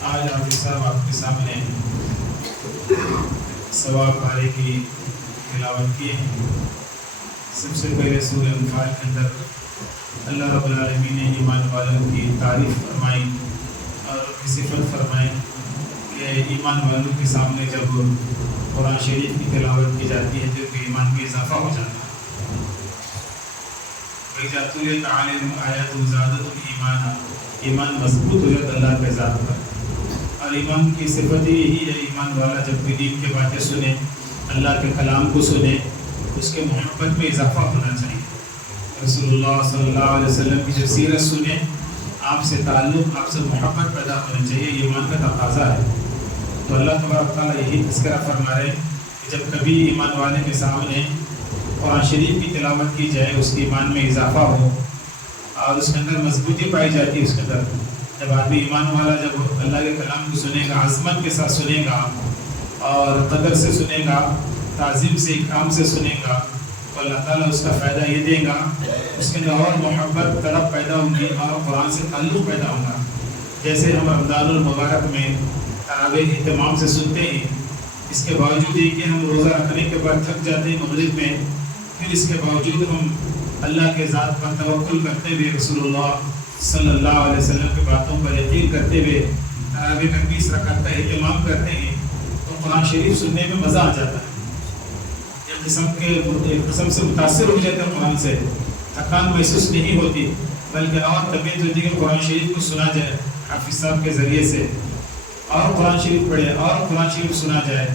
آج حافظ صاحب آپ کے سامنے ثواب پارے کی تلاوت کیے ہیں۔ سب سے پہلے سورہ انفال کے اندر اللہ رب العالمین نے ایمان والوں کی تعریف فرمائی اور صفت فرمائی کہ ایمان والوں کے سامنے جب قرآن شریف کی تلاوت کی جاتی ہے تو ایمان میں اضافہ ہو جاتا ہے۔ وَإِذَا تُلِيَتْ عَلَيْهِمْ آيَاتُهُ زَادَتْهُمْ إِيمَانًا، ایمان مضبوط ہو جاتا اللہ کے ذات پر۔ اور ایمان کی صفت یہی ہے، ایمان والا جب بھی دین کی باتیں سنے، اللہ کے کلام کو سنے، اس کے محبت میں اضافہ ہونا چاہیے۔ رسول اللہ صلی اللہ علیہ وسلم کی جب سیرت سنے، آپ سے تعلق، آپ سے محبت پیدا ہونا چاہیے، ایمان کا تقاضا ہے۔ تو اللہ تبارک تعالیٰ یہی تذکرہ فرما رہے ہیں کہ جب کبھی ایمان والے کے سامنے قرآن شریف کی تلاوت کی جائے، اس کے ایمان میں اضافہ ہو اور اس کے اندر مضبوطی پائی جاتی ہے۔ اس کے اندر جب آدمی ایمان والا جب اللہ کے کلام کو سنے گا، عظمت کے ساتھ سنے گا اور قدر سے سنے گا، تعظیم سے، اکرام سے سنے گا، تو اللہ تعالیٰ اس کا فائدہ یہ دے گا، اس کے اندر اور محبت طلب پیدا ہوگی اور قرآن سے تعلق پیدا ہوگا۔ جیسے ہم رمضان المبارک میں تراویح اہتمام سے سنتے ہیں، اس کے باوجود یہ کہ ہم روزہ رکھنے کے بعد تھک جاتے ہیں مغرب میں، پھر اس کے باوجود ہم اللہ کے ذات پر توکل کرتے ہوئے، رسول اللہ صلی اللہ علیہ وسلم کی باتوں پر یقین کرتے ہوئے تراویح کا 20 رکعت کا اہتمام کرتے ہیں، تو قرآن شریف سننے میں مزہ آ جاتا ہے۔ ایک قسم سے متاثر ہو جاتے ہیں قرآن سے، تھکان محسوس نہیں ہوتی، بلکہ اور طبیعت ہوتی ہے کہ قرآن شریف کو سنا جائے حافظ صاحب کے ذریعے سے، اور قرآن شریف پڑھے اور قرآن شریف سنا جائے۔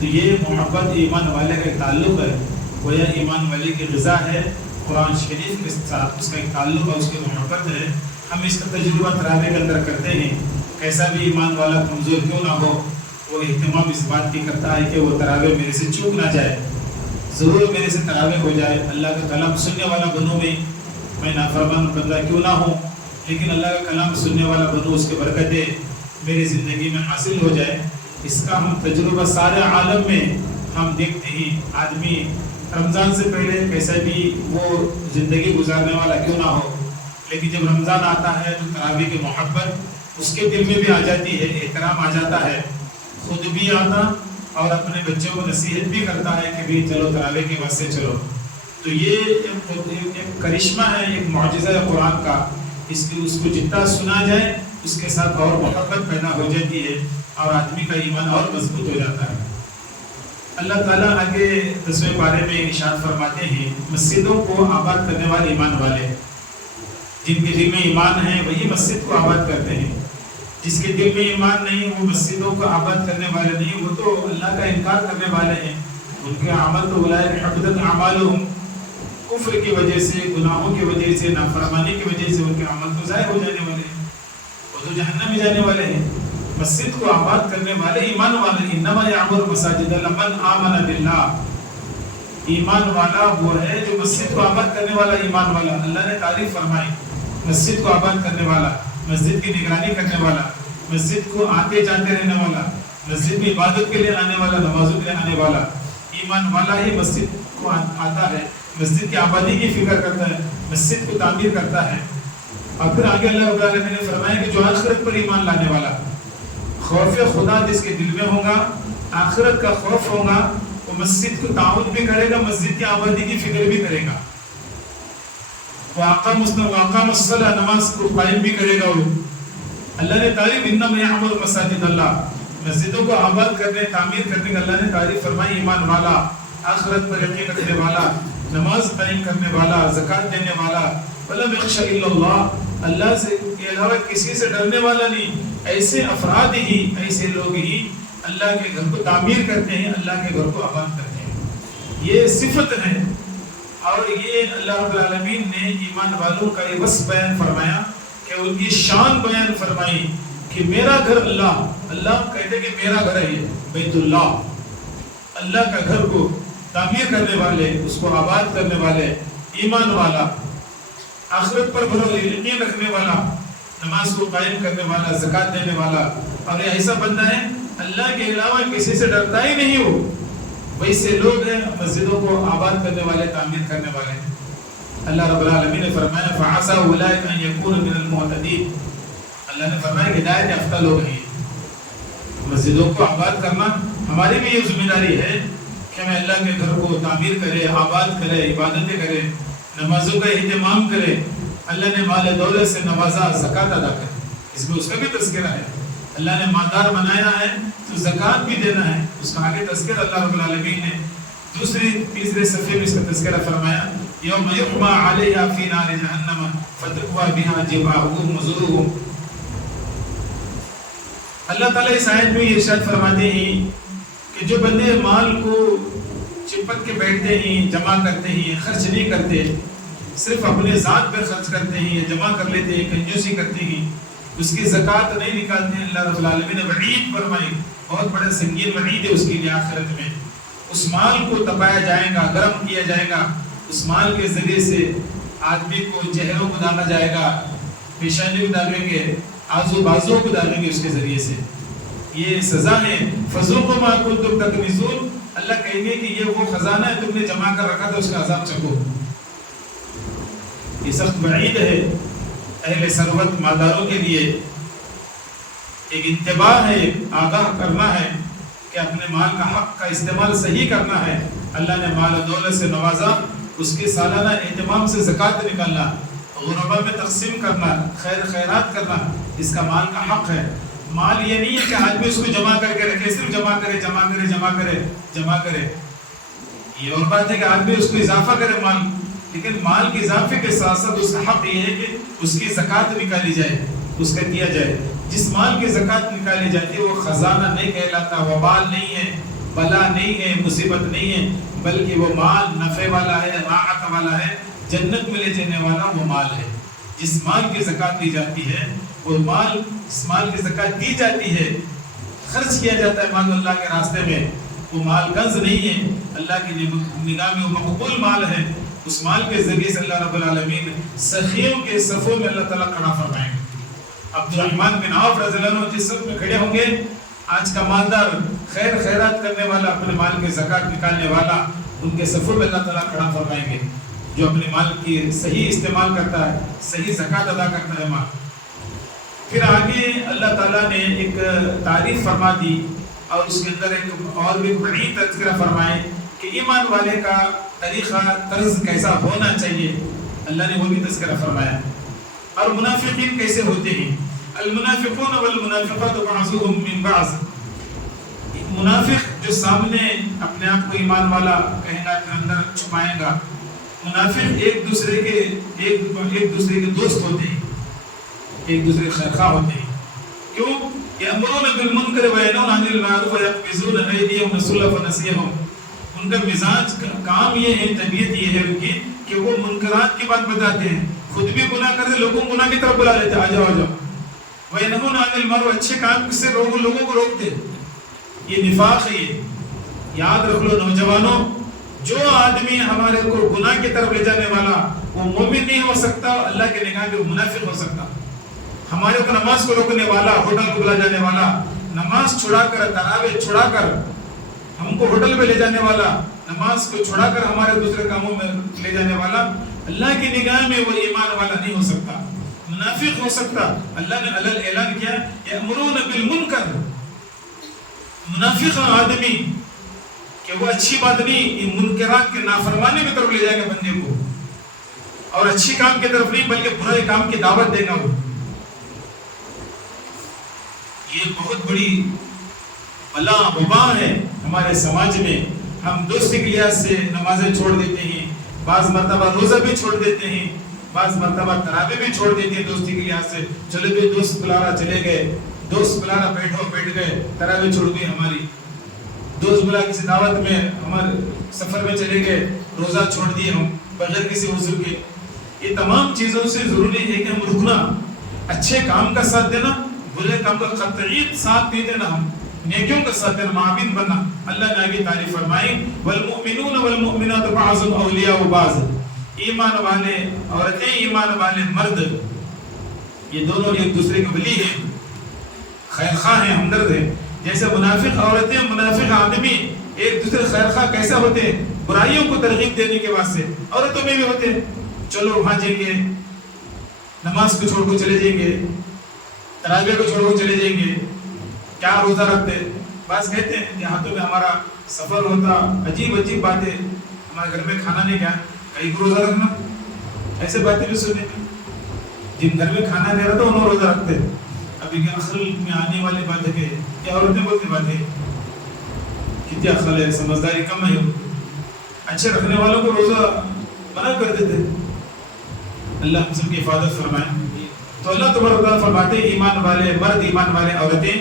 تو یہ محبت ایمان والے کا ایک تعلق ہے، وہ یہ ایمان والے کی غذا ہے، قرآن شریف کے ساتھ اس کا ایک تعلق اور اس کی محبت ہے۔ ہم اس کا تجربہ تراویح کے اندر کرتے ہیں، کیسا بھی ایمان والا کمزور کیوں نہ ہو، وہ اہتمام اس بات کی کرتا ہے کہ وہ تراویح میرے سے چوک نہ جائے، ضرور میرے سے تراویح ہو جائے، اللہ کا کلام سننے والا بنوں، میں نافرمان بندہ کیوں نہ ہوں، لیکن اللہ کا کلام سننے والا بنوں، اس کے برکتیں میری زندگی میں حاصل ہو جائے۔ اس کا ہم تجربہ سارے عالم میں ہم دیکھتے ہیں۔ آدمی رمضان سے پہلے کیسا بھی وہ زندگی گزارنے والا کیوں نہ ہو، لیکن جب رمضان آتا ہے تو تراویح کی محبت اس کے دل میں بھی آ جاتی ہے، احترام آ جاتا ہے، خود بھی آتا اور اپنے بچوں کو نصیحت بھی کرتا ہے کہ بھی چلو تراویح کے وقت سے چلو۔ تو یہ ایک کرشمہ ہے، ایک معجزہ ہے قرآن کا، اس کو جتنا سنا جائے اس کے ساتھ اور محبت پیدا ہو جاتی ہے اور آدمی کا ایمان اور مضبوط ہو جاتا ہے۔ اللہ تعالیٰ آگے 10ویں پارے میں ارشاد فرماتے ہیں، مسجدوں کو آباد کرنے والے ایمان والے، جن کے دل میں ایمان ہے وہی مسجد کو آباد کرتے ہیں، جس کے دل میں ایمان نہیں وہ مسجدوں کو آباد کرنے والے نہیں، وہ تو اللہ کا انکار کرنے والے ہیں۔ ان کے عمل تو اولئک حبطت اعمالهم، کفر کی وجہ سے، گناہوں کی وجہ سے، نافرمانی کی وجہ سے ان کے عمل تو ضائع ہو جانے والے ہیں، وہ تو جہنم میں جانے والے ہیں۔ مسجد کو آباد کرنے والے ایمان والے، انما یعمر مساجد من آمن باللہ، ایمان والا وہ ہے جو مسجد کو آباد کرنے والا ایمان والا۔ اللہ نے تعریف فرمائی مسجد کو آباد کرنے والا، مسجد کی نگرانی کرنے والا، مسجد کو آتے جاتے رہنے والا، مسجد میں عبادت کے لیے آنے والا، نمازوں کے لیے آنے والا، ایمان والا ہی مسجد کو آتا ہے، مسجد کی آبادی کی فکر کرتا ہے، مسجد کو تعمیر کرتا ہے۔ اور پھر آگے اللہ رب العالمین نے فرمایا کہ جو آخرت پر ایمان لانے والا، خوف خدا جس کے دل میں ہوگا، آخرت کا خوف ہوگا، وہ مسجد کو تعاون بھی کرے گا، مسجد کی آبادی کی فکر بھی کرے گا، واقام الصلاۃ، نماز کو قائم بھی کرے گا۔ وہ اللہ نے تعریف انما یعمر مساجد اللہ، مسجدوں کو آباد کرنے، تعمیر کرنے کا اللہ نے تعریف فرمائی ایمان والا، آخرت پر یقین رکھنے والا، نماز قائم کرنے والا، زکوٰۃ دینے والا، ولم یخش الا اللہ، اللہ سے کے علاوہ کسی سے ڈرنے والا نہیں۔ ایسے افراد ہی، ایسے لوگ ہی اللہ کے گھر کو تعمیر کرتے ہیں، اللہ کے گھر کو آباد کرتے ہیں۔ یہ صفت ہے، اور یہ اللہ رب العالمین نے ایمان والوں کا یہ وصف بیان فرمایا کہ ان کی شان بیان فرمائی کہ میرا گھر اللہ کہتے کہ میرا گھر ہے بیت اللہ، اللہ کا گھر کو تعمیر کرنے والے، اس کو آباد کرنے والے، ایمان والا، آخرت پر یقین رکھنے والا، نماز کو قائم کرنے والا، زکوٰۃ دینے والا، اور یہ ایسا بندہ ہے اللہ کے علاوہ کسی سے ڈرتا ہی نہیں ہو، ویسے لوگ ہیں مسجدوں کو آباد کرنے والے، تعمیر کرنے والے۔ اللہ رب العالمین نے فرمایا فَعَسَىٰ أُولَٰئِكَ أَن يَكُونُوا مِنَ الْمُهْتَدِينَ، اللہ نے فرمایا کہ ہدایت یافتہ لوگ ہیں، مسجدوں کو آباد کرنا ہماری بھی یہ ذمہ داری ہے کہ ہمیں اللہ کے گھر کو تعمیر کرے، آباد کرے، عبادتیں کرے، نمازوں کا اہتمام کرے۔ اللہ نے مال دولت سے نوازا، زکوٰۃ ادا کرے، اس میں اس کا بھی تذکرہ ہے۔ اللہ نے مالدار بنایا ہے تو زکوٰۃ بھی دینا ہے، اس کا آگے تذکرہ اللہ رب العالمین نے تیسرے صفحے میں اس کا تذکرہ فرمایا، یوم یحمى علیہا فی نار جہنم فتقوی بہا جباہہم وظہورہم۔ اللہ تعالیٰ اس آیت میں یہ ارشاد فرماتے ہیں کہ جو بندے مال کو چپک کے بیٹھتے ہیں، جمع کرتے ہیں، خرچ نہیں کرتے، صرف اپنے ذات پر خرچ کرتے ہیں یا جمع کر لیتے ہیں، کنجوسی کرتے ہیں، اس کی زکوٰۃ نہیں نکالتے ہیں، اللہ رب العالمین نے وعید فرمائی، بہت بڑا سنگین وعید ہے اس کے لیے آخرت میں۔ اس مال کو تپایا جائے گا، گرم کیا جائے گا، اس مال کے ذریعے سے آدمی کو چہروں کو داغا جائے گا، پیشانی کو داغیں گے، آزو بازو کو داغیں گے اس کے ذریعے سے۔ یہ سزا ہے، فذوقوا ما کنتم تکنزون۔ اللہ کہیں گے کہ یہ وہ خزانہ ہے تم نے جمع کر رکھا تھا، اس کا عذاب چکھو۔ یہ سخت وعید ہے اہل ثروت مالداروں کے لیے، ایک انتباہ ہے، ایک آگاہ کرنا ہے کہ اپنے مال کا حق کا استعمال صحیح کرنا ہے۔ اللہ نے مال و دولت سے نوازا، اس کے سالانہ اہتمام سے زکوٰۃ نکالنا، غربا میں تقسیم کرنا، خیر خیرات کرنا، اس کا مال کا حق ہے۔ مال یہ نہیں ہے کہ آدمی اس کو جمع کر کے رکھے، صرف جمع کرے جمع کرے جمع کرے جمع کرے۔ یہ اور بات ہے کہ آدمی اس کو اضافہ کرے مال، لیکن مال کے اضافے کے ساتھ ساتھ اس کا حق یہ ہے کہ اس کی زکوٰۃ نکالی جائے، اس کا دیا جائے۔ جس مال کی زکوٰۃ نکالی جاتی ہے وہ خزانہ نہیں کہلاتا، وبال نہیں ہے، بلا نہیں ہے، مصیبت نہیں ہے، بلکہ وہ مال نفع والا ہے، راحت والا ہے، جنت میں لے جانے والا وہ مال ہے۔ جس مال کی زکوٰۃ دی جاتی ہے وہ مال، اس مال کی زکوٰۃ دی جاتی ہے، خرچ کیا جاتا ہے مال اللہ کے راستے میں، وہ مال کنز نہیں ہے، اللہ کی نگاہ میں وہ مقبول مال ہے۔ اس مال کے ذریعے سے اللہ رب العالمین سخیوں کے صفوں میں اللہ تعالیٰ کھڑا فرمائیں گے۔ عبد الرحمن بن عوف رضی اللہ عنہ جس صف میں کھڑے ہوں گے، آج کا مالدار، خیر خیرات کرنے والا، اپنے مال کے زکوٰۃ نکالنے والا، ان کے صفوں میں اللہ تعالیٰ کھڑا فرمائیں گے۔ جو اپنے مال کی صحیح استعمال کرتا ہے، صحیح زکوٰۃ ادا کرتا ہے مال۔ پھر آگے اللہ تعالیٰ نے ایک تعریف فرما دی اور اس کے اندر ایک اور بھی بڑی تذکرہ فرمائے کہ ایمان والے کا طریقہ طرز کیسا ہونا چاہیے، اللہ نے وہ بھی تذکرہ فرمایا۔ اور منافقین کیسے ہوتے ہیں، المنافقون والمنافقات بعضهم من بعض۔ منافق جو سامنے اپنے آپ کو ایمان والا کہے گا، پھر اندر چھپائے گا۔ منافق ایک دوسرے کے دوست ہوتے ہیں، ایک دوسرے کے خیرخواہ ہوتے ہیں۔ کیوں؟ یأمرون بالمنکر وینہون عن المعروف ویقبضون ایدیہم نسوا اللہ فنسیہم۔ ان کا مزاج کام یہ ہے، طبیعت یہ ہے ان کی کہ وہ منکرات کی بات بتاتے ہیں، خود بھی گناہ کرتے، لوگوں کو گناہ کی طرف بلا لیتے، آ جاؤ آ جاؤ۔ وینہون عن المعروف، اچھے کام سے لوگوں کو روکتے۔ یہ نفاق ہے۔ یہ یاد رکھ لو نوجوانوں، جو آدمی ہمارے کو گناہ کی طرف لے جانے والا وہ مومن نہیں ہو سکتا، اللہ کے نگاہ میں وہ منافق ہو سکتا۔ ہمارے کو نماز کو روکنے والا، ہوٹل کو بلا جانے والا، نماز چھڑا کر، تراویح چھڑا کر ہم کو ہوٹل میں لے جانے والا، نماز کو چھڑا کر ہمارے دوسرے کاموں میں لے جانے والا، اللہ کی نگاہ میں وہ ایمان والا نہیں ہو سکتا، منافق ہو سکتا۔ اللہ نے علل اعلان کیا، یأمرون بالمنکر، منافق آدمی کہ وہ اچھی بات نہیں، ان منکرات کے نافرمانی کی طرف لے جائے گا بندے کو، اور اچھی کام کی طرف نہیں بلکہ برے کام کی دعوت دے گا وہ۔ یہ بہت بڑی بلا وبا ہے ہمارے سماج میں۔ ہم دوستی کے لحاظ سے نمازیں چھوڑ دیتے ہیں، بعض مرتبہ روزہ بھی چھوڑ دیتے ہیں، بعض مرتبہ تراویح بھی چھوڑ دیتے ہیں دوستی کے لحاظ سے۔ چلے بھی دوست بلا رہا چلے گئے، دوست بلا رہا بیٹھ گئے، تراویح چھوڑ گئی ہماری، دوست بلا کسی دعوت میں ہمارے سفر میں چلے گئے، روزہ چھوڑ دیے ہم بغیر کسی عذر کے۔ یہ تمام چیزوں سے ضروری ہے کہ ہم رکنا، اچھے کام کا ساتھ دینا، برے کام کا قطعی ساتھ نہیں دینا، ہم نیکیوں کا ساتھ دینا، معاون بننا۔ اللہ نے آگے تعریف فرمائی، والمؤمنون والمؤمنات بعضهم اولیاء بعض۔ ایمان والے عورتیں، ایمان والے مرد، یہ دونوں ایک دوسرے کے ولی ہیں، خیرخواہ ہیں، ہمدرد ہیں۔ جیسے منافق عورتیں، منافق آدمی ایک دوسرے خیرخواہ کیسے ہوتے ہیں؟ برائیوں کو ترغیب دینے کے واسطے عورتوں میں بھی ہوتے ہیں، چلو وہاں جائیں گے، نماز کو چھوڑ کو چلے جائیں گے، تراویح کو چھوڑ کو چلے جائیں گے، کیا روزہ رکھتے ہیں؟ بعض کہتے ہیں کہ ہاتھوں میں ہمارا سفر ہوتا، عجیب عجیب باتیں، ہمارے گھر میں کھانا نہیں کیا کہیں کو روزہ رکھنا، ایسے باتیں بھی سنیں گے. جن گھر میں کھانا نہیں رہتا انہوں روزہ رکھتے. ابھی کہ عقل میں آنے والی بات ہے کہ کیا عورتیں بولتی بات ہے، کتنی عقل ہے، سمجھداری کم ہے. اچھے رکھنے والوں کو روزہ منع کر دیتے. اللہ ہم سب کی حفاظت فرمائے. تو اللہ تبارک و تعالیٰ فرماتے ہیں ایمان والے مرد، ایمان والے عورتیں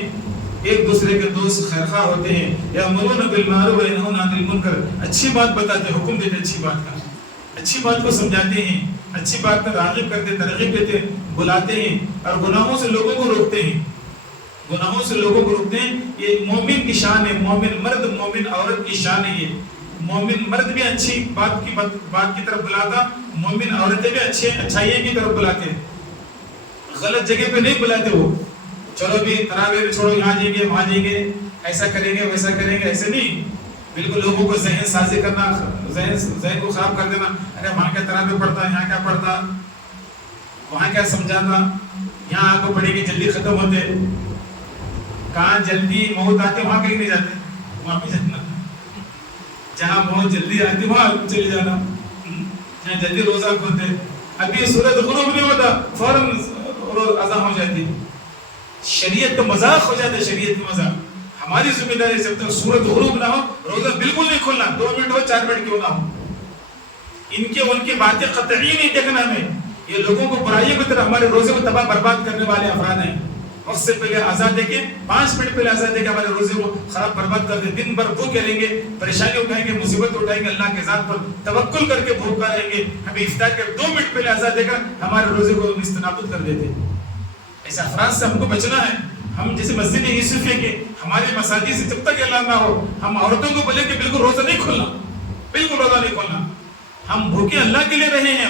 ایک دوسرے کے دوست خیرخواہ ہوتے ہیں. یأمرون بالمعروف وینہون عن المنکر، اچھی بات بتاتے، حکم دیتے اچھی بات کا، اچھی بات کو سمجھاتے ہیں، اچھی بات کا راغب کرتے، ترغیب دیتے، بلاتے ہیں، اور گناہوں سے لوگوں کو روکتے ہیں. گناہوں سے لوگوں کو روکتے ہیں. یہ مومن کی شان ہے، مومن مرد مومن عورت کی شان ہے. یہ مومن مرد بھی اچھی بات کی طرف بلاتا، مومن عورتیں بھی اچھائیوں کی طرف بلاتے ہیں. غلط جگہ پہ نہیں بلاتے. وہ چلو بھی تراویح چھوڑو، یہاں جائیں گے وہاں جائیں گے، ایسا کریں گے ویسا کریں گے، ایسے نہیں. بالکل لوگوں کو ذہن سازی کرنا، ذہن کو خراب کر دینا. ارے وہاں کیا تراویح پڑھتا، یہاں کیا پڑھتا، وہاں کیا سمجھاتا، یہاں آپ کو پڑھیں گے جلدی ختم ہوتے. کہاں جلدی موت آتی وہاں کہیں نہیں جاتے، وہاں بھی جانا. جہاں موت جلدی آتی وہاں چلے جانا. جہاں جلدی روزہ کھولتے، ابھی سورج غروب نہیں ہوتا فوراً اذان ہو جاتی. شریعت کا مذاق ہو جاتا ہے، شریعت کا مذاق. ہماری ذمہ داری جب تک سورج غروب نہ ہو روزہ بالکل نہیں کھولنا. 2 منٹ ہو 4 منٹ کیوں نہ ہو. ان کی باتیں قطعی نہیں دیکھنا ہمیں. یہ لوگوں کو برائیوں کی طرح ہمارے روزے کو تباہ برباد کرنے والے افراد ہیں. وقت سے پہلے آزاد دے کے 5 منٹ پہلے آزاد دے کے ہمارے روزے کو خراب برباد کر دیں. دن بھر بھوکے رہیں گے، پریشانی اٹھائیں گے، مصیبت اٹھائیں گے، اللہ کے ذات پر توکل کر کے بھوکا رہیں گے. ہمیں افطار کے 2 منٹ پہلے آزاد دے کر ہمارے روزے کو نستنابود کر دیتے. ایسے افراد سے ہم کو بچنا ہے. ہم جیسے مسجد یوسف ہے کہ ہمارے مساجد سے جب تک اعلان نہ ہو ہم عورتوں کو بولے کہ بالکل روزہ نہیں کھولنا، بالکل روزہ نہیں کھولنا. ہم بھوکے اللہ کے لیے رہے ہیں.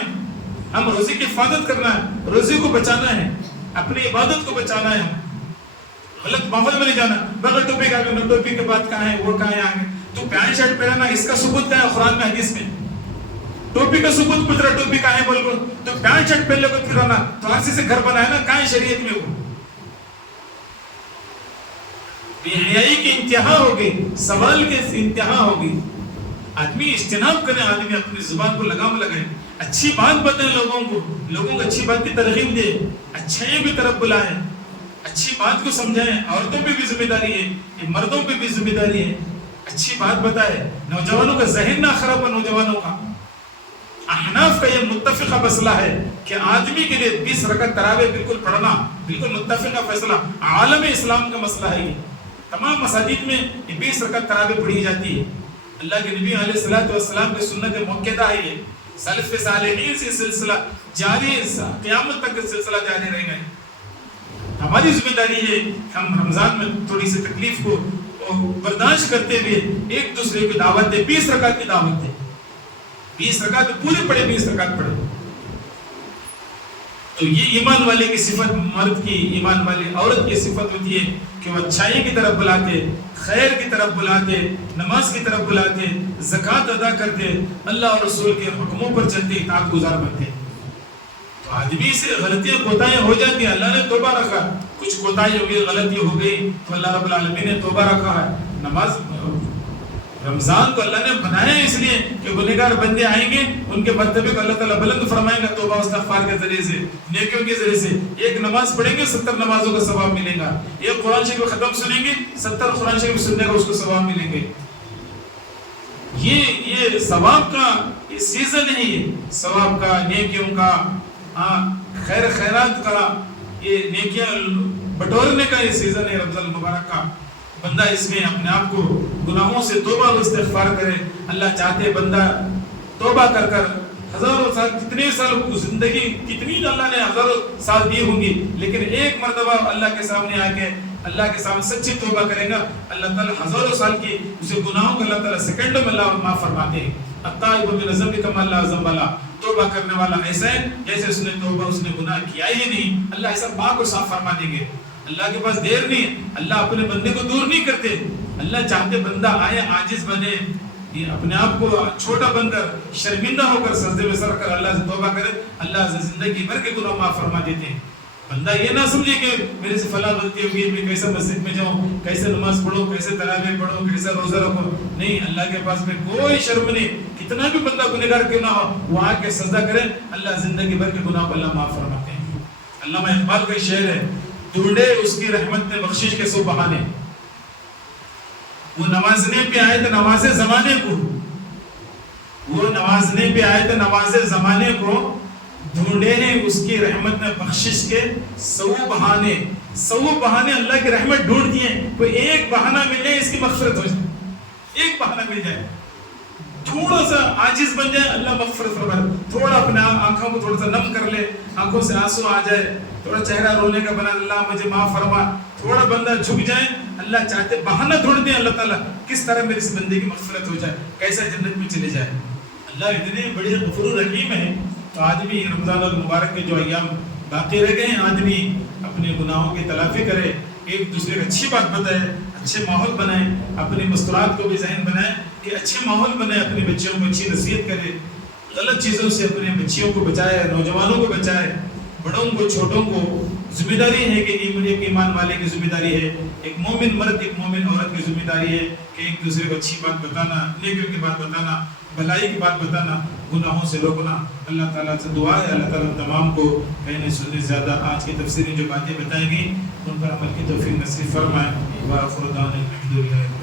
ہم روزے کی حفاظت کرنا ہے، روزے کو بچانا ہے، اپنی عبادت کو بچانا ہے. غلط ماحول میں نہیں جانا. بغیر ٹوپی کا ٹوپی کے بعد کہاں ہے، وہ کہاں ہے آگے. تو پینٹ شرٹ پہننا اس کا ثبوت کیا ہے قرآن میں حدیث میں؟ ٹوپی کا ثبوت پوچھ رہا ٹوپی کہاں ہے بول کو. تو پینٹ شرٹ پہن لے کو پھر ہونا تو ہر سے گھر بنا ہے نا، کہاں ہے شریعت میں؟ وہ بے حیائی کی انتہا ہوگی، سوال کے انتہا ہوگی. آدمی اجتناب کرے، آدمی اپنی زبان کو لگام لگائے، اچھی بات بتائیں لوگوں کو اچھی بات کی ترغیب دے، اچھائی کی طرف بلائیں، اچھی بات کو سمجھائیں. عورتوں پہ بھی ذمہ داری ہے، یہ مردوں پہ بھی ذمہ داری ہے. اچھی بات بتائے. نوجوانوں کا ذہن نہ خراب ہو. نوجوانوں کا احناف کا یہ متفقہ مسئلہ ہے کہ آدمی کے لیے 20 رکعت تراویح بالکل پڑھنا بالکل متفقہ فیصلہ. عالم اسلام کا مسئلہ ہے. یہ تمام مساجد میں 20 رکعت تراویح پڑھی جاتی ہے. اللہ کے نبی علیہ الصلوۃ والسلام کی سنت مؤکدہ ہے. یہ سلف صالحین سے سلسلہ جاری ہے، قیامت تک سلسلہ جاری رہے گا. ہماری ذمہ داری ہے ہم رمضان میں تھوڑی سی تکلیف کو برداشت کرتے ہوئے ایک دوسرے کی دعوت دے. 20 رکعت کی دعوت دے. 20 رکعت پورے پڑھے، 20 رکعت پڑھے. تو یہ ایمان والے کی صفت، مرد کی، ایمان والی عورت کی صفت ہوتی ہے کہ وہ اچھائی کی طرف بلاتے، خیر کی طرف بلاتے، نماز کی طرف بلاتے، زکوٰۃ ادا کرتے، اللہ اور رسول کے حکموں پر چلتے، اطاعت گزار بنتے. تو آدمی سے غلطیاں کوتاہیاں ہو جاتی ہیں. اللہ نے توبہ رکھا، کچھ کوتاہی ہو گئی، غلطی ہو گئی تو اللہ رب العالمین نے توبہ رکھا ہے. نماز رمضان کو اللہ نے بنایا ہے اس لیے کہ گنہگار بندے آئیں گے، ان کے مرتبے کو اللہ تعالیٰ بلند فرمائے گا توبہ استغفار کے ذریعے سے، نیکیوں کے ذریعے سے. ایک نماز پڑھیں گے 70 نمازوں کا ثواب ملے گا. ایک قرآن شریف ختم سنیں گے 70 قرآن شریف سننے کا اس کو ثواب ملیں گے. یہ ثواب کا یہ سیزن ہے، یہ ثواب کا، نیکیوں کا، خیر خیرات کا، یہ نیکیاں بٹورنے کا یہ سیزن ہے رمضان المبارک کا. بندہ اس میں اپنے آپ کو گناہوں سے توبہ و استغفار کرے. اللہ چاہتے بندہ توبہ کر کر ہزاروں سال، کتنے سال زندگی، کتنی اللہ نے ہزاروں سال دی ہوں گی، لیکن ایک مرتبہ اللہ کے سامنے آ کے اللہ کے سامنے سچی توبہ کرے گا، اللہ تعالیٰ ہزاروں سال کی اسے گناہوں کو اللہ تعالیٰ سیکنڈوں میں اللہ معاف فرماتے ہیں. التائب من الذنب کمن لا ذنب له. توبہ کرنے والا ایسا ہے جیسے اس نے توبہ، اس نے گناہ کیا ہی نہیں. اللہ ایسا پاک اور صاف فرما دیں گے. اللہ کے پاس دیر نہیں ہے. اللہ اپنے بندے کو دور نہیں کرتے. اللہ چاہتے بندہ آئے، عاجز بنے، اپنے آپ کو چھوٹا بن کر، شرمندہ ہو کر، سجدے میں سر کر اللہ سے توبہ کرے. اللہ سے زندگی بھر کے گناہ معاف فرما دیتے ہیں. بندہ یہ نہ سمجھے کہ میرے سے فلاں غلطی ہوگی، میں کیسے مسجد میں جاؤں، کیسے نماز پڑھوں، کیسے تراویح پڑھوں، کیسے روزہ رکھوں. نہیں، اللہ کے پاس میں کوئی شرم نہیں. کتنا بھی بندہ گنہگار کیوں نہ ہو، وہ آ کے سجدہ کرے، اللہ زندگی بھر کے گناہ کو اللہ معاف فرماتے ہیں. علامہ اقبال کا شعر ہے، ڈھونڈے اس کی رحمت نے بخشش کے سو بہانے. وہ نوازنے پہ آئے تھے نوازے زمانے کو، وہ نوازنے پہ آئے تھے نوازے زمانے کو، ڈھونڈے ہیں اس کی رحمت میں بخشش کے سو بہانے. سو بہانے اللہ کی رحمت ڈھونڈ دیے، کوئی ایک بہانہ مل جائے اس کی مغفرت ہو جائے، ایک بہانہ مل جائے، تھوڑا سا عاجز بن جائے، اللہ مغفرت فرمائے. تھوڑا اپنے آنکھوں کو تھوڑا سا نم کر لے، آنکھوں سے آنسو آ جائے، تھوڑا چہرہ رونے کا بنا، اللہ مجھے معاف فرما. تھوڑا بندہ جھک جائے، اللہ چاہتے بہانہ ڈھونڈ دیں اللہ تعالیٰ کس طرح میرے اس بندے کی مغفرت ہو جائے، کیسا جنت میں چلے جائے. اللہ اتنے بڑے غفور رحیم ہیں. تو آدمی رمضان المبارک کے جو ایام باقی رہ گئے ہیں، آدمی اپنے گناہوں کی تلافی کرے، ایک دوسرے کو اچھی بات بتائے، اچھے ماحول بنائے، اپنی مستورات کو بھی ذہن بنائے کہ اچھے ماحول بنائے، اپنے بچوں کو اچھی نصیحت کرے، غلط چیزوں سے اپنے بچیوں کو بچائے، نوجوانوں کو بچائے، بڑوں کو چھوٹوں کو. ذمہ داری ہے کہ ایک ایمان والے کی ذمہ داری ہے، ایک مومن مرد ایک مومن عورت کی ذمہ داری ہے کہ ایک دوسرے کو اچھی بات بتانا، نیکیوں کی بات بتانا، بھلائی کی بات بتانا، گناہوں سے روکنا. اللہ تعالیٰ سے دعا ہے اللہ تعالیٰ تمام کو کہنے سننے زیادہ آج کی تفسیری جو باتیں بتائی گئی ان پر عمل کی توفیق نصیب فرمائے. وآخر دعوانا الحمد للہ.